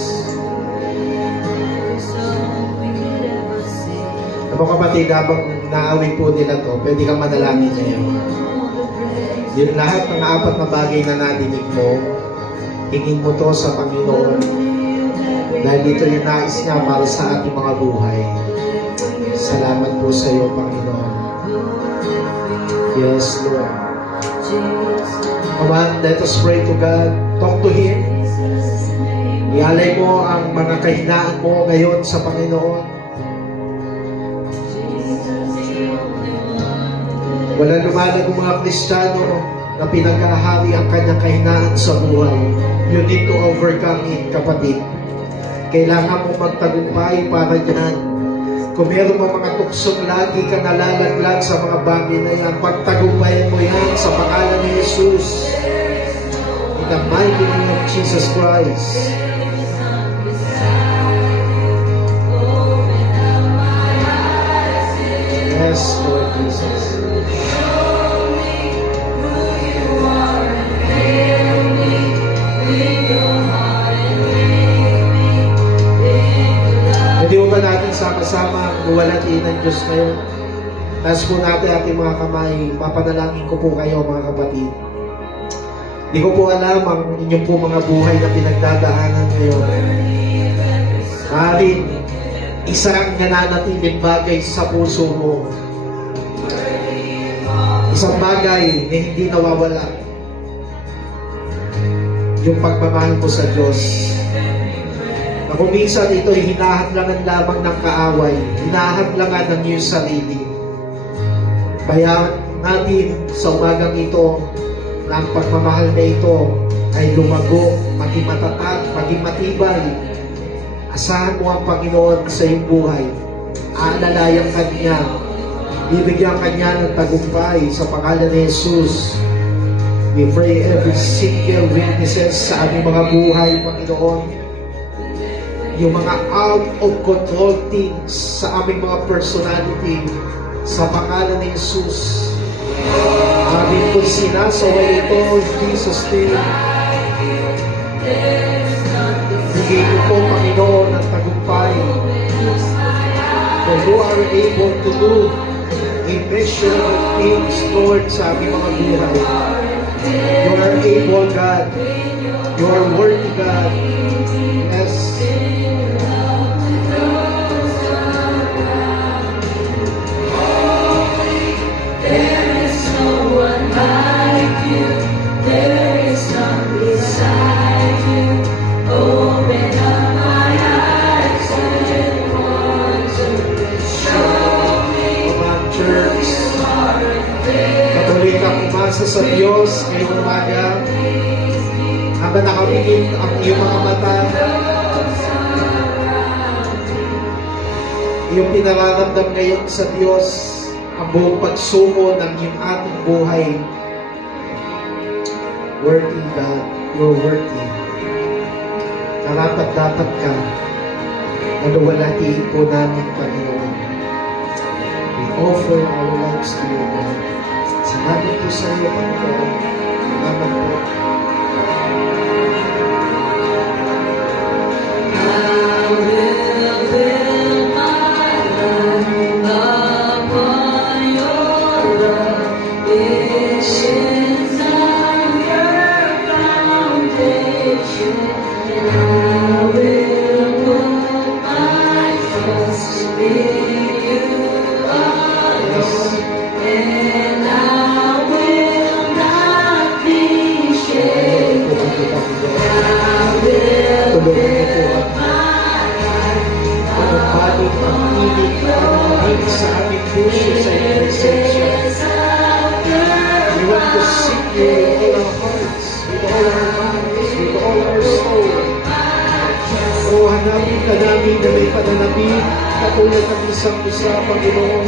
Mga kapatid, habang naawin po nila to, pwede kang manalangin ngayon. Yung lahat ng apat na bagay na nadinig mo, tingin mo to sa Panginoon. Dahil dito yung nais niya para sa ating mga buhay. Salamat po sa iyo, Panginoon. Yes, Lord. Come on, let us pray to God. Talk to Him. Ialay mo ang mga kahinaan mo ngayon sa Panginoon. Wala lumalag mga Kristiyano na pinag-ahari ang kanyang kahinaan sa buhay. You need to overcome it, kapatid. Kailangan mo magtagumpay para dyan. Kung meron mga tuksong lagi ka nalalaglag sa mga bagay na yan, pagtagumpayan mo yan sa pangalan ni Jesus. In the mighty name of Jesus Christ. Yes, Lord Jesus. Hindi ba natin sama-sama buwalatiin ng Diyos ngayon? Taas po natin ating mga kamay. Papanalangin ko po kayo, mga kapatid. Hindi ko po alam ang inyong po mga buhay na pinagdadaanan ngayon. Maaaring isang nananatiling bagay sa puso mo. Isang bagay na hindi nawawala. Yung pagmamahal mo sa Diyos. Na kung minsan ito ay hinahadlangan lamang ng kaaway, hinahadlangan ng iyong sarili. Kaya natin sa umagang ito, na ang pagmamahal na ito ay lumago, maging matatag, maging matibay. Asahan mo ang Panginoon sa iyong buhay. Aalalayan ka niya. Bibigyan ka niya ng tagumpay sa pangalan ni Jesus. We pray every single weaknesses sa aming mga buhay, Panginoon. Yung mga out of control things sa aming mga personality, sa pangalan ni Jesus. Aming po sinasaway ito, Jesus name. Bigay niyo po, Panginoon, ang tagumpay. For you are able to do immeasurable things, Lord, sa aming mga buhay. You are able, God. You are worthy, God. Yes. Sa Diyos ngayong umaga, habang nakapigil ang iyong mga mata, iyong pinararamdam ngayon sa Diyos ang buong pagsuko ng iyong ating buhay. Worthy God, you're worthy. Karapat-dapat ka na luwalhatiin po namin, Panginoon. We offer our lives to you, God. Salamat po sa iyo, Panginoon. Salamat po. I will build my life upon your love. This is our foundation, and I will put my trust in you alone. And I will not be shaken. I will build my life upon your sa aming puso sa iyong presensya. We want to seek you with all our hearts, with all our minds, with all our soul. O hanapin ka namin na may pananabing katulad ng isang isa, Panginoon.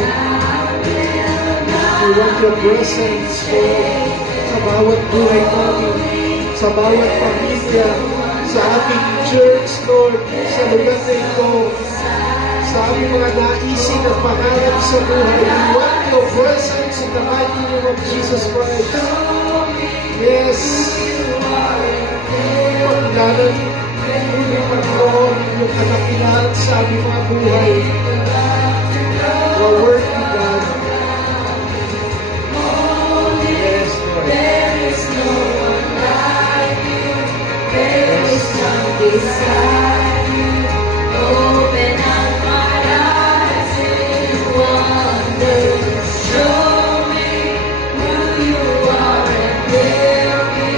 We want your presence, Lord, sa bawat buhay namin, sa bawat pamilya, sa ating church, Lord, sa lugar na ito, sa aming mga naisin at pangarap sa buhay. We want your presence in the mighty name of Jesus Christ. Yes. Paglanan, yung Panginoon, yung kanakilan sa aming mga buhay. Your word, God. Yes, Lord. There is no one like you. There is none beside you. Open up my eyes in wonder. Show me who you are and fill me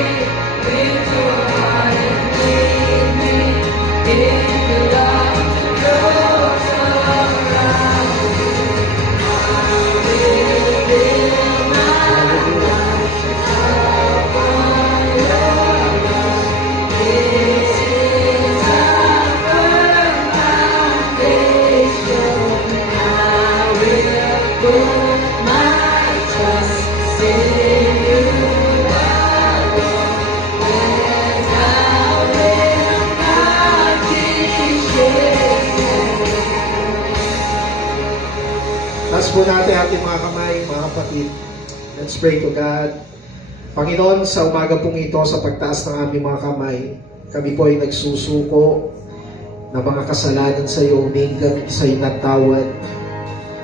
with your heart and lead me in the love that grows around you. I will build my life upon your love. This is our firm foundation. I will put my trust in you alone, and I will not be shaken. Taas po natin ating mga kamay, mga kapatid. Let's pray to God. Panginoon, sa umaga pong ito, sa pagtaas ng aming mga kamay, kami po ay nagsusuko ng mga kasalanan sa iyo, humingan sa iyong natawad.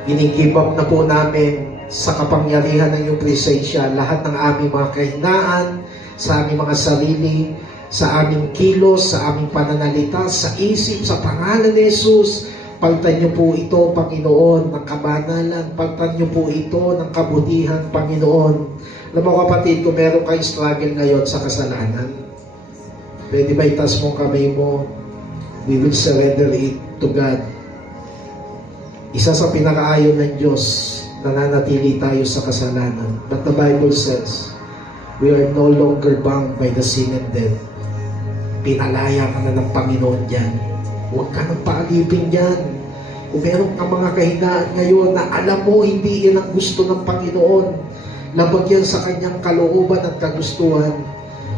Ginigib up na po namin sa kapangyarihan ng iyong presensya lahat ng aming mga kahinaan, sa aming mga sarili, sa aming kilos, sa aming pananalita, sa isip, sa pangalan ni Jesus. Pagtan niyo po ito, Panginoon, ng kabanalan. Pagtan niyo po ito ng kabutihan, Panginoon. Alam mo kapatid, kung meron kang struggle ngayon sa kasalanan, pwede ba itaas mong kamay mo? We will surrender it to God. Isa sa pinakaayon ng Diyos, nananatili tayo sa kasalanan. But the Bible says, we are no longer bound by the sin and death. Pinalaya ka na ng Panginoon dyan. Huwag ka nang paalipin dyan. Kung meron ka mga kahinaan ngayon na alam mo hindi yan ang gusto ng Panginoon, labag yan sa kanyang kalooban at kagustuhan,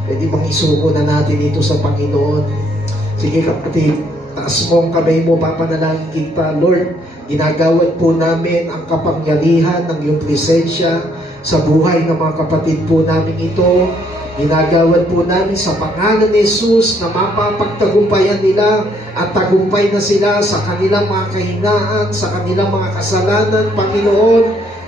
pwede bang isuko na natin ito sa Panginoon? Sige kapatid, taas mo ang kamay mo, papanalangin kita. Lord, ginagawad po namin ang kapangyarihan ng iyong presensya sa buhay ng mga kapatid po namin ito. Ginagawad po namin sa pangalan ni Jesus na mapapagtagumpayan nila at tagumpay na sila sa kanilang mga kahinaan, sa kanilang mga kasalanan, Panginoon.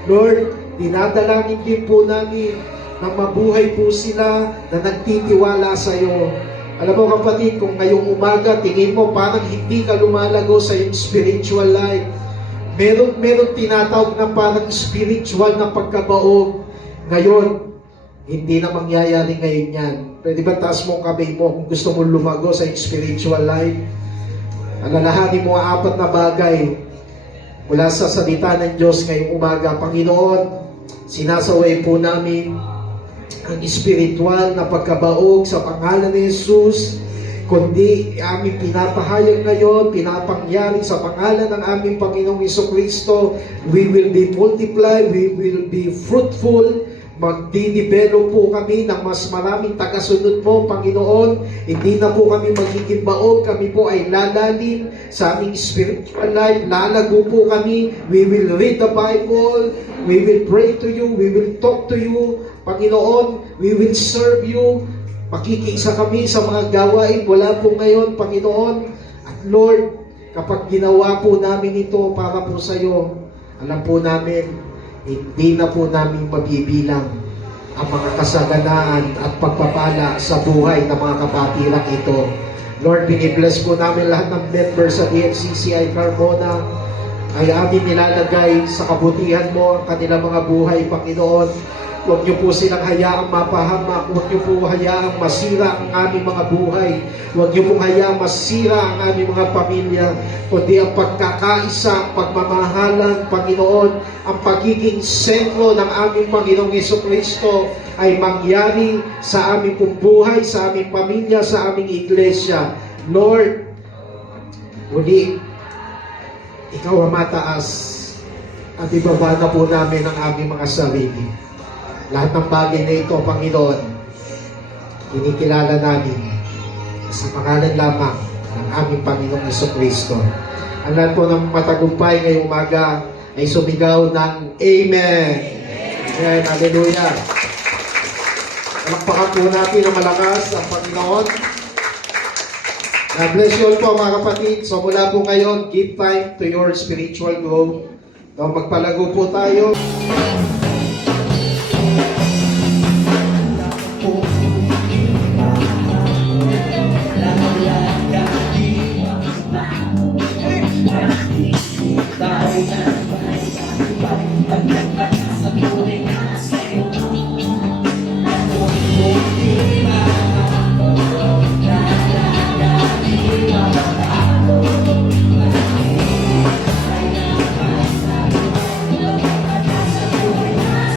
Lord, dinadalangin din po namin na mabuhay po sila na nagtitiwala sa iyo. Alam mo kapatid, kung ngayong umaga tingin mo parang hindi ka lumalago sa iyong spiritual life, meron tinatawag na parang spiritual na pagkabaog. Ngayon, hindi na mangyayari ngayon yan. Pwede ba taas mo ang kamay mo kung gusto mo lumago sa spiritual life? Alalahanin mo ang 4 na bagay mula sa salita ng Diyos ngayong umaga. Panginoon, sinasaway po namin ang spiritual na pagkabaog sa pangalan ni Jesus, kundi aming pinapahayag ngayon, pinapangyari sa pangalan ng aming Panginoong Jesucristo. We will be multiplied, we will be fruitful, magdi-develop po kami ng mas maraming tagasunod mo, Panginoon. Hindi na po kami magiging baog, kami po ay lalalim sa aming spiritual life, lalago po kami. We will read the Bible, we will pray to you, we will talk to you, Panginoon. We will serve you. Makikiisa kami sa mga gawain wala po ngayon, Panginoon. At Lord, kapag ginawa po namin ito para po sa iyo, alam po namin, hindi na po namin mabibilang ang mga kasaganaan at pagpapala sa buhay ng mga kapatiran ito. Lord, binibless po namin lahat ng members sa DMCCI Carmona ay amin nilalagay sa kabutihan mo ang kanilang mga buhay, Panginoon. Huwag niyo po silang hayaang mapahamak. Huwag niyo po hayaang masira ang aming mga buhay. Huwag niyo po hayaang masira ang aming mga pamilya. Kundi ang pagkakaisa, ang pagmamahalan, Panginoon, ang pagiging sentro ng aming Panginoong Jesucristo ay mangyari sa aming pong buhay, sa aming pamilya, sa aming iglesia. Lord, uli, ikaw ang mataas at ibaba na po namin ang aming mga sarili. Lahat ng bagay na ito, Panginoon, inikilala namin sa pangalan lamang ng aming Panginoong Jesucristo. Ang lahat po ng matagumpay ngayong umaga ay sumigaw ng Amen. Amen. Hallelujah. Palakpakan po natin ng malakas ang Panginoon. God bless you all po mga kapatid. So mula po ngayon, give time to your spiritual growth. Magpalago po tayo.